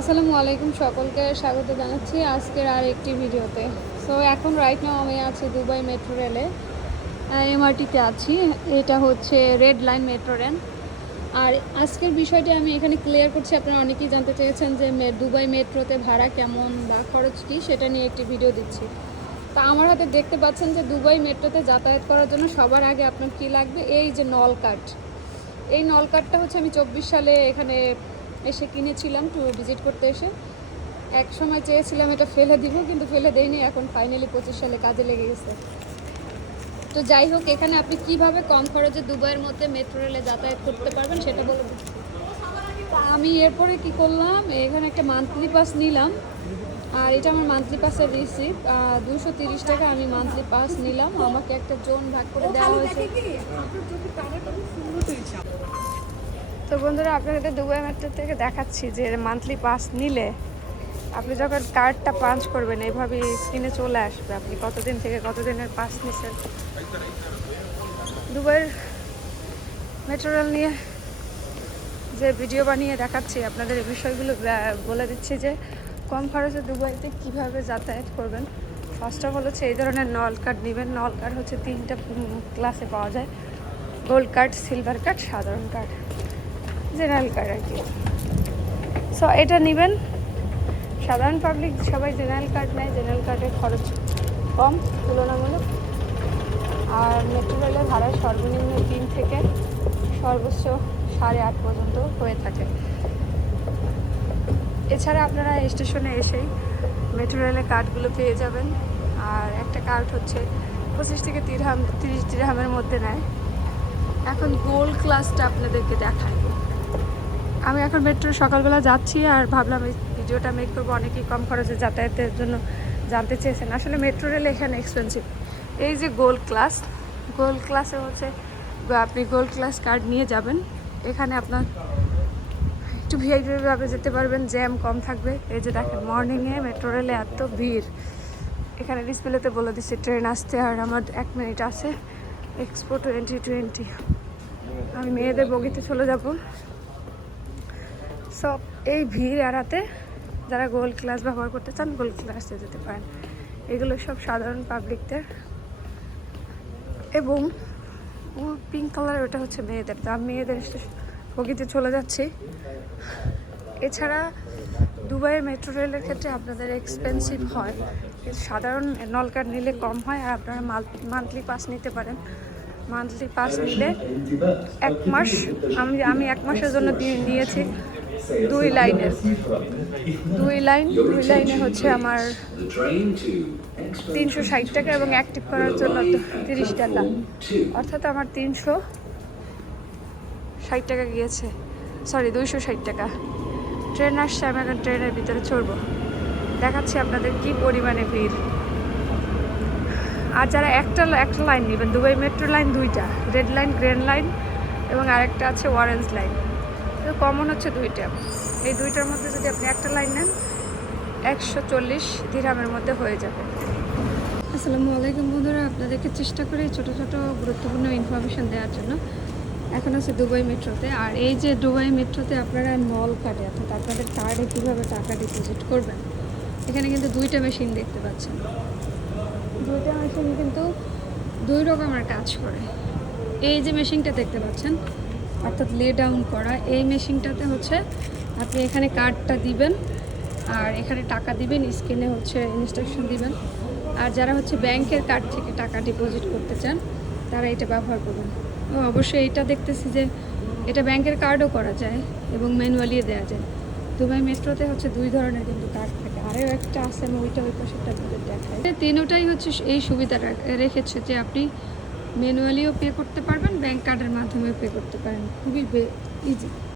আসসালামু আলাইকুম, সকলকে স্বাগত জানাচ্ছি আজকের আর একটি ভিডিওতে। সো এখন রাইট নাও আমি আছি দুবাই মেট্রো রেলে, এমআরটিতে আছি। এটা হচ্ছে রেড লাইন মেট্রো রেল। আর আজকের বিষয়টি আমি এখানে ক্লিয়ার করছি। আপনারা অনেকেই জানতে চেয়েছেন যে দুবাই মেট্রোতে ভাড়া কেমন বা খরচ কী, সেটা নিয়ে একটি ভিডিও দিচ্ছি। তা আমার হাতে দেখতে পাচ্ছেন যে দুবাই মেট্রোতে যাতায়াত করার জন্য সবার আগে আপনার কী লাগবে, এই যে নল কার্ড। এই নল কার্ডটা হচ্ছে আমি 24 সালে এখানে এসে কিনেছিলাম টু ভিজিট করতে এসে। এক সময় চেয়েছিলাম এটা ফেলে দিব, কিন্তু ফেলে দেয়নি। এখন ফাইনালি 25 সালে কাজে লেগে গেছে। তো যাই হোক, এখানে আপনি কিভাবে কম খরচে দুবাইয়ের মধ্যে মেট্রো রেলে যাতায়াত করতে পারবেন সেটা বলে দিচ্ছি। আমি এরপরে কি করলাম, এখানে একটা মান্থলি পাস নিলাম। আর এটা আমার মান্থলি পাসের রিসিপ্ট। 230 টাকা আমি মান্থলি পাস নিলাম। আমাকে একটা জোন ভাগ করে দেওয়া হয়েছে। তো বন্ধুরা, আপনাদের দুবাই মেট্রো থেকে দেখাচ্ছি যে মান্থলি পাস নিলে আপনি যখন কার্ডটা পাঞ্চ করবেন এইভাবে স্ক্রিনে চলে আসবে আপনি কতদিন থেকে কতদিনের পাস নিচ্ছেন। দুবাইয়ের মেট্রো রেল নিয়ে যে ভিডিও বানিয়ে দেখাচ্ছি আপনাদের এই বিষয়গুলো বলে দিচ্ছি যে কম খরচে দুবাইতে কিভাবে যাতায়াত করবেন। ফার্স্ট অফ অল হচ্ছে এই ধরনের নল কার্ড নেবেন। নল কার্ড হচ্ছে 3টা ক্লাসে পাওয়া যায়: গোল্ড কার্ড, সিলভার কার্ড, সাধারণ কার্ড, জেনারেল কার্ড আর কি। সো এটা নেবেন। সাধারণ পাবলিক সবাই জেনারেল কার্ড নেয়। জেনারেল কার্ডের খরচ কম তুলনামূলক। আর মেট্রো রেলের ভাড়া সর্বনিম্ন 3 থেকে সর্বোচ্চ 8.5 পর্যন্ত হয়ে থাকে। এছাড়া আপনারা স্টেশনে এসেই মেট্রো রেলের কার্ডগুলো পেয়ে যাবেন। আর একটা কার্ড হচ্ছে 25 থেকে 30 দিরহামের মধ্যে নেয়। এখন গোল্ড ক্লাসটা আপনাদেরকে দেখাই। আমি এখন মেট্রো সকালবেলা যাচ্ছি আর ভাবলাম এই ভিডিওটা মেক করবো। অনেকেই কম খরচে যাতায়াতের জন্য জানতে চেয়েছেন। আসলে মেট্রো রেল এখানে এক্সপেন্সিভ। এই যে গোল্ড ক্লাসে হচ্ছে আপনি গোল্ড ক্লাস কার্ড নিয়ে যাবেন। এখানে আপনার একটু ভিআইপিভাবে যেতে পারবেন, জ্যাম কম থাকবে। এই যে দেখেন, মর্নিংয়ে মেট্রো রেলে এত ভিড়। এখানে ডিসপ্লেতে বলে দিচ্ছে ট্রেন আসতে আর আমার 1 মিনিট আছে। এক্সপো 2020। আমি মেয়েদের বগিতে চলে যাব। সব এই ভিড় এড়াতে যারা গোল্ড ক্লাস ব্যবহার করতে চান গোল্ড ক্লাসে যেতে পারেন। এগুলো সব সাধারণ পাবলিকদের। এবং পিঙ্ক কালার ওটা হচ্ছে মেয়েদের। তো আমি মেয়েদের বগিতে চলে যাচ্ছি। এছাড়া দুবাইয়ের মেট্রো রেলের ক্ষেত্রে আপনাদের এক্সপেন্সিভ হয়, সাধারণ নল কার্ড নিলে কম হয়। আর আপনারা মান্থলি পাস নিতে পারেন। মান্থলি পাস নিলে 1 মাস, আমি 1 মাসের জন্য নিয়েছি 2 লাইনে হচ্ছে আমার 360 টাকা এবং অ্যাক্টিভ করার জন্য 30 টাকা। অর্থাৎ আমার 360 টাকা গিয়েছে, 260 টাকা। ট্রেন আসছে, আমি এখন ট্রেনের ভিতরে চড়বো। দেখাচ্ছি আপনাদের কি পরিমাণে ভিড়। আর যারা একটা লাইন নেবেন, দুবাই মেট্রো লাইন 2টা, রেড লাইন, গ্রিন লাইন এবং আরেকটা আছে অরেঞ্জ লাইন। তো কমন হচ্ছে 2টা। এই 2টার মধ্যে যদি আপনি একটা লাইন নেন 140 দিরহামের মধ্যে হয়ে যাবে। আসসালামু আলাইকুম বন্ধুরা, আপনাদেরকে চেষ্টা করি ছোটো ছোটো গুরুত্বপূর্ণ ইনফরমেশান দেওয়ার জন্য। এখন আছে দুবাই মেট্রোতে। আর এই যে দুবাই মেট্রোতে আপনারা নল কার্ডে, অর্থাৎ আপনাদের কার্ডে কীভাবে টাকা ডিপোজিট করবেন, এখানে কিন্তু 2টা মেশিন দেখতে পাচ্ছেন। 2টা মেশিন কিন্তু 2 রকমের কাজ করে। এই যে মেশিনটা দেখতে পাচ্ছেন, অর্থাৎ লে ডাউন করা, এই মেশিনটাতে হচ্ছে আপনি এখানে কার্ডটা দিবেন আর এখানে টাকা দিবেন, স্ক্রিনে হচ্ছে ইনস্ট্রাকশন দিবেন। আর যারা হচ্ছে ব্যাংকের কার্ড থেকে টাকা ডিপোজিট করতে চান তারা এটা ব্যবহার করবেন। অবশ্যই এটা দেখতেছি যে এটা ব্যাংকের কার্ডও করা যায় এবং ম্যানুয়ালিও দেওয়া যায়। দুবাই মেট্রোতে হচ্ছে 2 ধরনের কিন্তু কার্ড থাকে। আরও একটা আছে, আমি ওই পাশেরটা আপনাদের দেখাই। তিনোটাই হচ্ছে এই সুবিধা রেখেছে যে আপনি ম্যানুয়ালিও পে করতে পারবেন, ব্যাংক কার্ডের মাধ্যমেও পে করতে পারেন। খুবই ইজি।